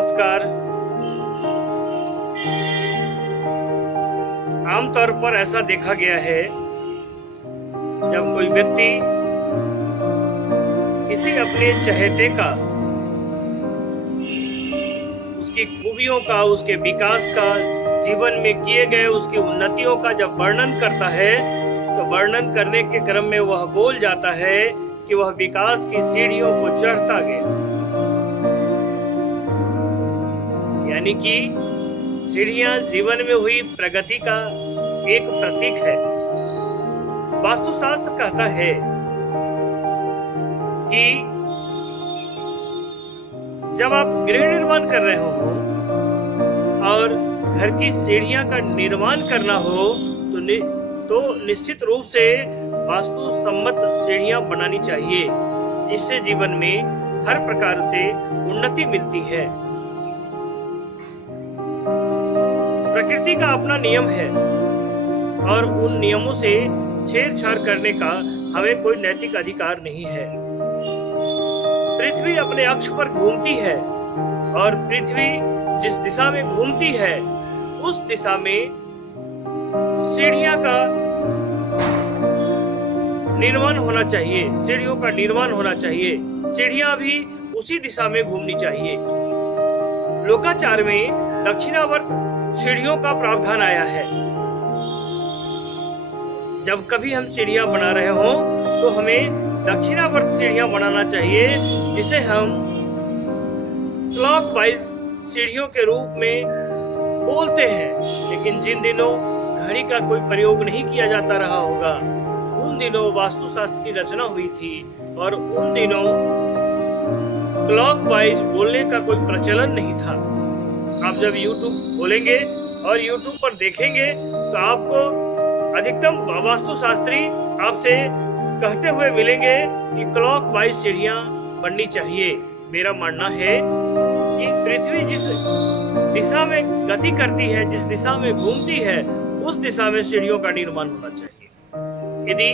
नमस्कार। आमतौर पर ऐसा देखा गया है, जब कोई व्यक्ति किसी अपने चहेते का, उसकी खूबियों का, उसके विकास का, जीवन में किए गए उसकी उन्नतियों का जब वर्णन करता है, तो वर्णन करने के क्रम में वह बोल जाता है कि वह विकास की सीढ़ियों को चढ़ता गया। यानी कि सीढ़ियां जीवन में हुई प्रगति का एक प्रतीक है। वास्तुशास्त्र कहता है कि जब आप गृह निर्माण कर रहे हो और घर की सीढ़ियां का निर्माण करना हो तो निश्चित रूप से वास्तु सम्मत सीढ़ियां बनानी चाहिए। इससे जीवन में हर प्रकार से उन्नति मिलती है। प्रकृति का अपना नियम है और उन नियमों से छेड़छाड़ करने का हमें कोई नैतिक अधिकार नहीं है। पृथ्वी अपने अक्ष पर घूमती है और पृथ्वी जिस दिशा में घूमती है उस दिशा में सीढ़ियां का निर्माण होना चाहिए, सीढ़ियों का निर्माण होना चाहिए। सीढ़ियां भी उसी दिशा में घूमनी चाहिए। लोकाचार में दक्षिणावर्त सीढ़ियों का प्रावधान आया है। जब कभी हम सीढ़ियां बना रहे हो तो हमें दक्षिणावर्त सीढ़ियां बनाना चाहिए, जिसे हम क्लॉकवाइज सीढ़ियों के रूप में बोलते हैं। लेकिन जिन दिनों घड़ी का कोई प्रयोग नहीं किया जाता रहा होगा, उन दिनों वास्तुशास्त्र की रचना हुई थी और उन दिनों क्लॉकवाइज बोलने का कोई प्रचलन नहीं था। आप जब YouTube खोलेंगे और YouTube पर देखेंगे तो आपको अधिकतम वास्तुशास्त्री आपसे कहते हुए मिलेंगे कि क्लॉकवाइज सीढ़ियां बननी चाहिए। मेरा मानना है कि पृथ्वी जिस दिशा में गति करती है, जिस दिशा में घूमती है, उस दिशा में सीढ़ियों का निर्माण होना चाहिए। यदि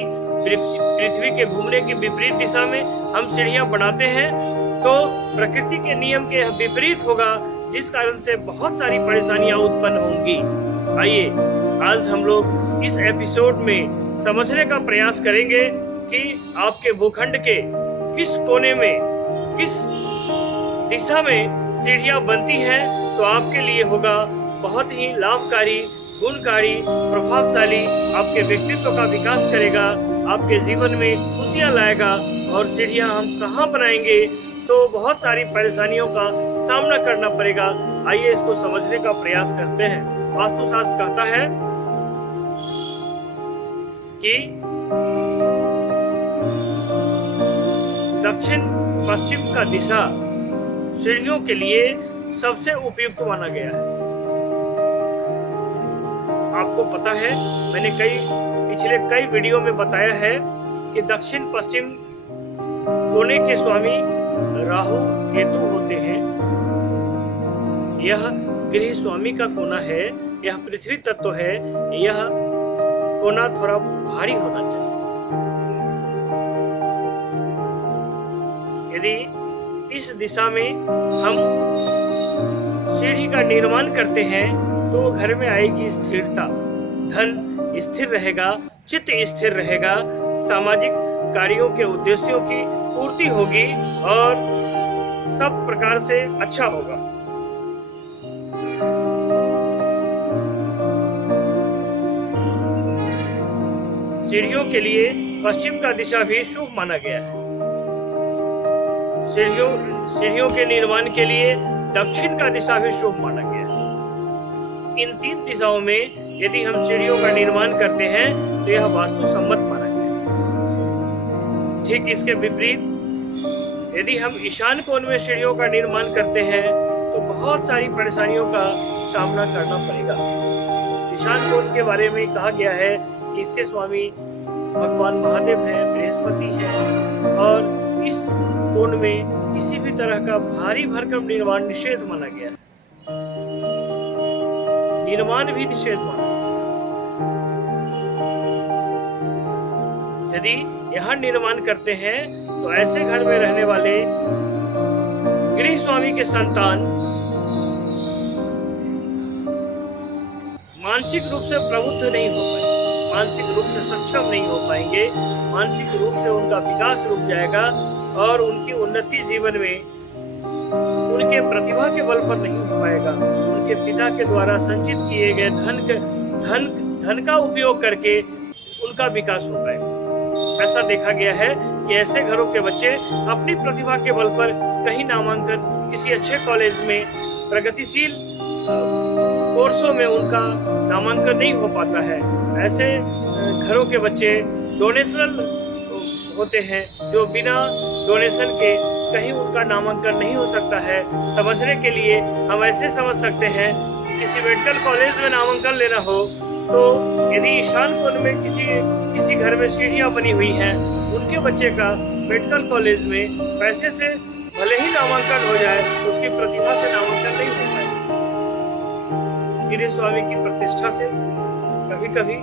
पृथ्वी के घूमने की विपरीत दिशा में हम सीढ़ियां बनाते हैं तो प्रकृति के नियम के विपरीत होगा, जिस कारण से बहुत सारी परेशानियां उत्पन्न होंगी। आइए आज हम लोग इस एपिसोड में समझने का प्रयास करेंगे कि आपके भूखंड के किस कोने में, किस दिशा में सीढ़ियां बनती हैं, तो आपके लिए होगा बहुत ही लाभकारी, गुणकारी, प्रभावशाली, आपके व्यक्तित्व का विकास करेगा, आपके जीवन में खुशियां लाएगा। और सीढ़ियां हम कहाँ बनाएंगे तो बहुत सारी परेशानियों का सामना करना पड़ेगा। आइए इसको समझने का प्रयास करते हैं। वास्तुशास्त्र कहता है कि दक्षिण पश्चिम का दिशा सीढ़ियों के लिए सबसे उपयुक्त माना गया है। आपको पता है, मैंने पिछले कई वीडियो में बताया है कि दक्षिण पश्चिम कोने के स्वामी राहु केतु होते हैं। यह गृह स्वामी का कोना है, यह पृथ्वी तत्व है। यह कोना थोड़ा भारी होना चाहिए। यदि इस दिशा में हम सीढ़ी का निर्माण करते हैं तो घर में आएगी स्थिरता, धन स्थिर रहेगा, चित्त स्थिर रहेगा, सामाजिक कार्यों के उद्देश्यों की पूर्ति होगी और सब प्रकार से अच्छा होगा। सीढ़ियों के लिए पश्चिम का दिशा भी शुभ माना गया है। सीढ़ियों के निर्माण के लिए दक्षिण का दिशा भी शुभ माना गया है। इन तीन दिशाओं में यदि हम सीढ़ियों का निर्माण करते हैं तो यह वास्तु सम्मत माना गया है। ठीक इसके विपरीत यदि हम ईशान कोण में सीढ़ियों का निर्माण करते हैं तो बहुत सारी परेशानियों का सामना करना पड़ेगा। ईशान कोण के बारे में कहा गया है कि इसके स्वामी भगवान महादेव हैं, बृहस्पति हैं, और इस कोण में किसी भी तरह का भारी भरकम निर्माण निषेध माना गया है। निर्माण भी निषेध माना। यदि यहाँ निर्माण करते हैं तो ऐसे घर में रहने वाले गृह स्वामी के संतान मानसिक रूप से प्रबुद्ध नहीं हो पाएंगे, मानसिक रूप से सक्षम नहीं हो पाएंगे, मानसिक रूप से उनका विकास रुक जाएगा और उनकी उन्नति जीवन में उनके प्रतिभा के बल पर नहीं हो पाएगा। उनके पिता के द्वारा संचित किए गए धन का उपयोग करके उनका विकास हो पाएगा। ऐसा देखा गया है कि ऐसे घरों के बच्चे अपनी प्रतिभा के बल पर कहीं नामांकन किसी अच्छे कॉलेज में प्रगतिशील कोर्सों में उनका नामांकन नहीं हो पाता है। ऐसे घरों के बच्चे डोनेशनल होते हैं जो बिना डोनेशन के कहीं उनका नामांकन नहीं हो सकता है। समझने के लिए हम ऐसे समझ सकते हैं कि किसी मेडिकल कॉलेज में नामांकन लेना हो तो यदि ईशान कोण में किसी घर में सीढ़ियां बनी हुई हैं, उनके बच्चे का मेडिकल कॉलेज में पैसे से भले ही नामांकन हो जाए, उसकी प्रतिभा से नामांकन नहीं हो पाएगा। गिरी स्वामी की प्रतिष्ठा से कभी कभी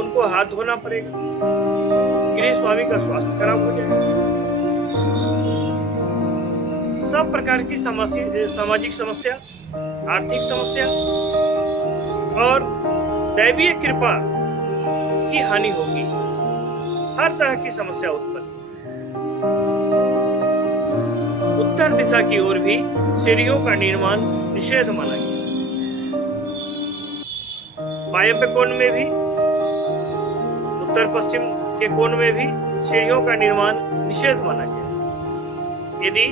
उनको हाथ धोना पड़ेगा, गिरी स्वामी का स्वास्थ्य खराब हो जाएगा। सब प्रकार की सामाजिक समस्या, आर्थिक समस्या और दैवीय कृपा की हानि होगी। हर तरह की समस्या उत्पन्न। उत्तर दिशा की ओर भी सीढ़ियों का निर्माण निषेध माना गया। वायव्य कोण में भी, उत्तर पश्चिम के कोण में भी सीढ़ियों का निर्माण निषेध माना गया। यदि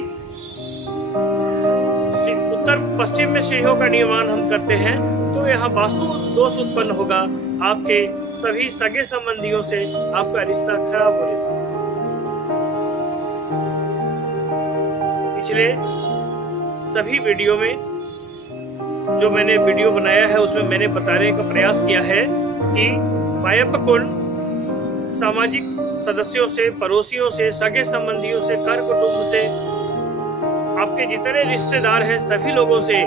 उत्तर पश्चिम में सीढ़ियों का निर्माण हम करते हैं तो यहाँ वास्तु दोष उत्पन्न होगा। आपके सभी सगे संबंधियों से आपका रिश्ता खराब हो जाएगा। पिछले सभी वीडियो में जो मैंने वीडियो बनाया है उसमें मैंने बताने का प्रयास किया है कि वायव्य कोण सामाजिक सदस्यों से, पड़ोसियों से, सगे संबंधियों से, कर कुटुंब से, आपके जितने रिश्तेदार हैं सभी लोगों से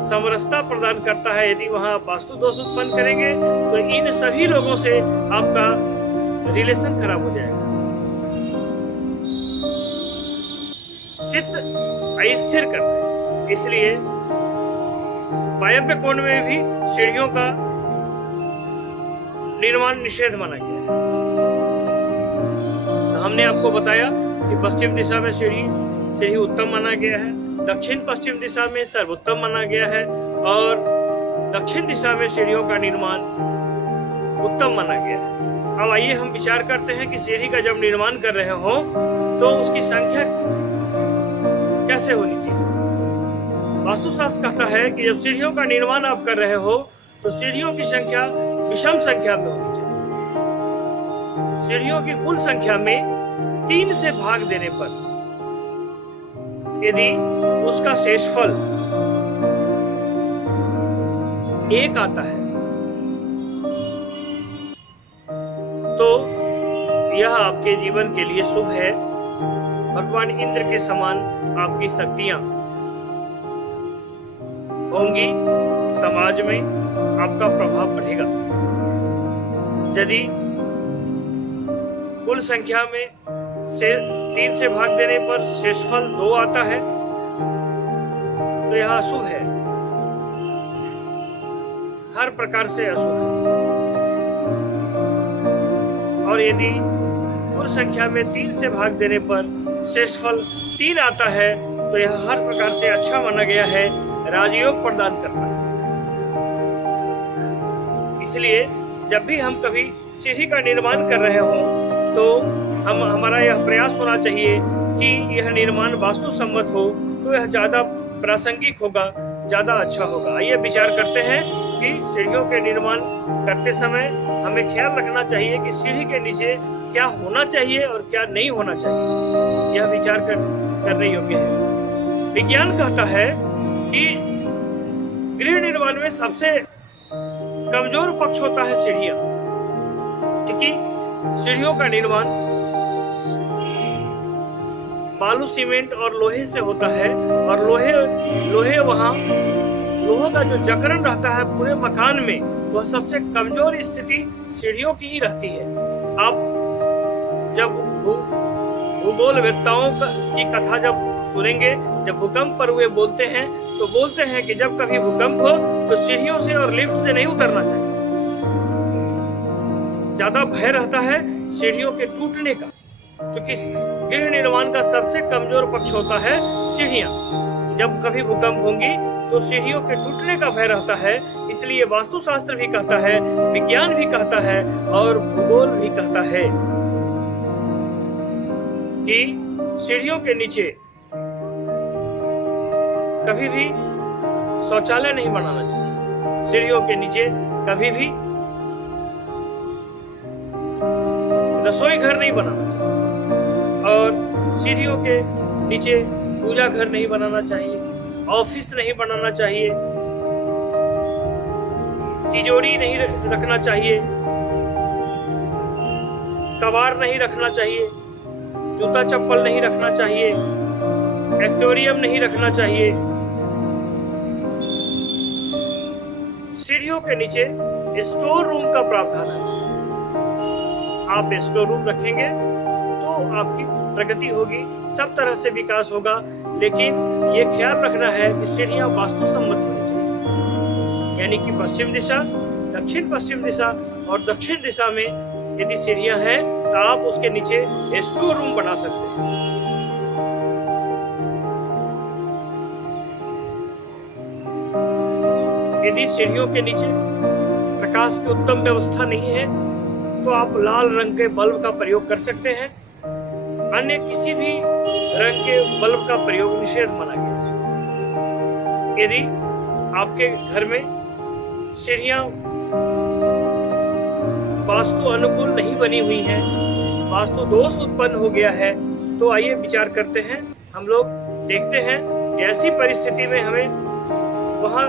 समरसता प्रदान करता है। यदि वहां वास्तु दोष उत्पन्न करेंगे तो इन सभी लोगों से आपका रिलेशन खराब हो जाएगा। चित्त अस्थिर करते हैं, इसलिए वायव्य कोण में भी सीढ़ियों का निर्माण निषेध माना गया है। हमने आपको बताया कि पश्चिम दिशा में सीढ़ी उत्तम माना गया है, दक्षिण पश्चिम दिशा में सर्वोत्तम माना गया है और दक्षिण दिशा में सीढ़ियों का निर्माण उत्तम माना गया है। अब आइए हम विचार करते हैं कि सीढ़ी का जब निर्माण कर रहे हो तो उसकी संख्या कैसे होनी चाहिए। वास्तुशास्त्र कहता है कि जब सीढ़ियों का निर्माण आप कर रहे हो तो सीढ़ियों की संख्या विषम संख्या में होनी चाहिए। सीढ़ियों की कुल संख्या में 3 से भाग देने पर यदि उसका शेषफल 1 आता है तो यह आपके जीवन के लिए शुभ है। भगवान इंद्र के समान आपकी शक्तियां होंगी, समाज में आपका प्रभाव बढ़ेगा। यदि कुल संख्या में से 3 से भाग देने पर शेषफल 2 आता है तो यह अशुभ है, हर प्रकार से अशुभ है। और यदि कुल संख्या में 3 से भाग देने पर शेषफल 3 आता है तो यह हर प्रकार से अच्छा माना गया है, राजयोग प्रदान करता है। इसलिए जब भी हम कभी सीढ़ी का निर्माण कर रहे हो तो हमारा यह प्रयास होना चाहिए कि यह निर्माण वास्तु सम्मत हो तो यह ज्यादा प्रासंगिक होगा, ज्यादा अच्छा होगा। आइए विचार करते हैं कि सीढ़ियों के निर्माण करते समय हमें ख्याल रखना चाहिए कि सीढ़ी के नीचे क्या होना चाहिए और क्या नहीं होना चाहिए। यह विचार करने योग्य है। विज्ञान कहता है कि गृह निर्माण में सबसे कमजोर पक्ष होता है सीढ़ियां, क्योंकि सीढ़ियों का निर्माण बालू, सीमेंट और लोहे से होता है और लोहे का जो जकड़न रहता है पूरे मकान में वह सबसे कमजोर स्थिति सीढ़ियों की ही रहती है। आप जब भूगोलवेत्ताओं की कथा जब सुनेंगे, जब भूकंप पर वे बोलते हैं तो बोलते हैं कि जब कभी भूकंप हो तो सीढ़ियों से और लिफ्ट से नहीं उतरना चाहिए। ज्यादा भय रहता है सीढ़ियों के टूटने का, क्योंकि गृह निर्माण का सबसे कमजोर पक्ष होता है सीढ़ियां। जब कभी भूकंप होंगी तो सीढ़ियों के टूटने का भय रहता है। इसलिए वास्तुशास्त्र भी कहता है, विज्ञान भी कहता है और भूगोल भी कहता है कि सीढ़ियों के नीचे कभी भी शौचालय नहीं बनाना चाहिए, सीढ़ियों के नीचे कभी भी रसोई घर नहीं बनाना चाहिए और सीढ़ियों के नीचे पूजा घर नहीं बनाना चाहिए, ऑफिस नहीं बनाना चाहिए, तिजोरी नहीं रखना चाहिए, कबाड़ नहीं रखना चाहिए, जूता चप्पल नहीं रखना चाहिए, एक्वेरियम नहीं रखना चाहिए। सीढ़ियों के नीचे स्टोर रूम का प्रावधान है। आप स्टोर रूम रखेंगे तो आपकी प्रगति होगी, सब तरह से विकास होगा, लेकिन ये ख्याल रखना है कि सीढ़ियां वास्तु सम्मत होनी चाहिए, यानी कि पश्चिम दिशा, दक्षिण पश्चिम दिशा और दक्षिण दिशा में यदि सीढ़ियां हैं तो आप उसके नीचे स्टोर रूम बना सकते हैं। यदि सीढ़ियों के नीचे प्रकाश की उत्तम व्यवस्था नहीं है तो आप लाल रंग के बल्ब का प्रयोग कर सकते हैं। अन्य किसी भी रंग के बल्ब का प्रयोग निषेध माना गया है। यदि आपके घर में सीढ़ियां वास्तु अनुकूल नहीं बनी हुई हैं, वास्तु दोष उत्पन्न हो गया है, तो आइए विचार करते हैं। हम लोग देखते हैं कि ऐसी परिस्थिति में हमें वहां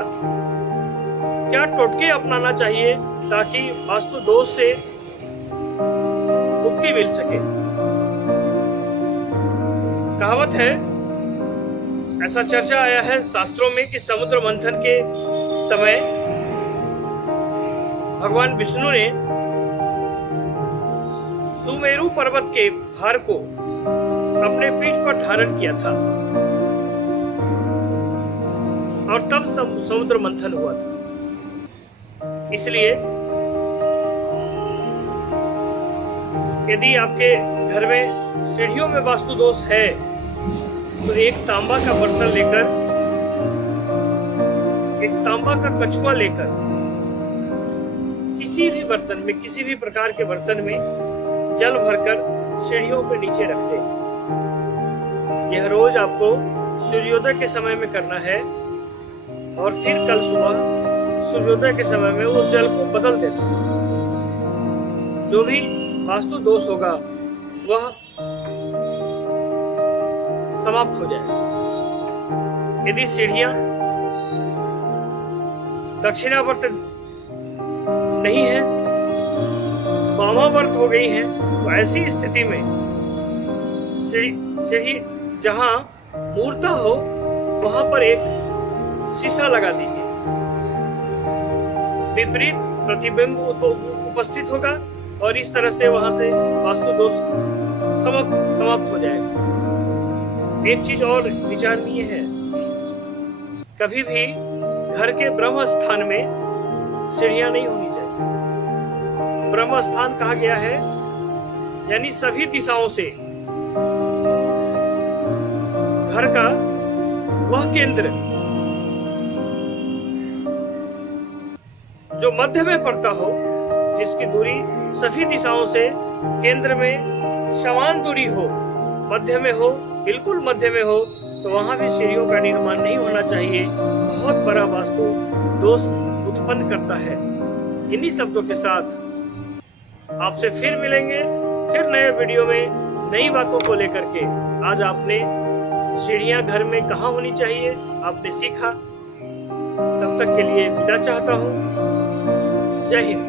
क्या टोटके अपनाना चाहिए ताकि वास्तु दोष से मुक्ति मिल सके। कहावत है, ऐसा चर्चा आया है शास्त्रों में कि समुद्र मंथन के समय भगवान विष्णु ने सुमेरु पर्वत के भार को अपने पीठ पर धारण किया था और तब समुद्र मंथन हुआ था। इसलिए यदि आपके घर में सीढ़ियों में वास्तु दोष है तो एक तांबा का बर्तन लेकर, एक तांबा का कछुआ लेकर किसी भी बर्तन में, किसी भी प्रकार के बर्तन में जल भरकर सीढ़ियों के नीचे रख दें। यह रोज आपको सूर्योदय के समय में करना है और फिर कल सुबह सूर्योदय के समय में उस जल को बदल देना। जो भी वास्तु दोष होगा वह समाप्त हो जाएगा। यदि सीढ़ियां दक्षिणावर्त नहीं है, वामावर्त हो गई हैं, तो ऐसी स्थिति में सीढ़ी जहां मूर्ता हो वहां पर एक शीशा लगा दीजिए। विपरीत प्रतिबिंब उपस्थित होगा और इस तरह से वहां से वास्तु दोष समाप्त हो जाएगा। एक चीज और विचारणीय है, कभी भी घर के ब्रह्म स्थान में सीढ़ियां नहीं होनी चाहिए। ब्रह्म स्थान कहा गया है यानी सभी दिशाओं से घर का वह केंद्र जो मध्य में पड़ता हो, जिसकी दूरी सभी दिशाओं से केंद्र में समान दूरी हो, मध्य में हो, बिल्कुल मध्य में हो, तो वहां भी सीढ़ियों का निर्माण नहीं होना चाहिए। बहुत बड़ा वास्तु दोष उत्पन्न करता है। इन्हीं शब्दों के साथ आपसे फिर मिलेंगे, फिर नए वीडियो में नई बातों को लेकर के। आज आपने सीढ़ियां घर में कहाँ होनी चाहिए आपने सीखा। तब तक के लिए विदा चाहता हूँ। जय हिंद।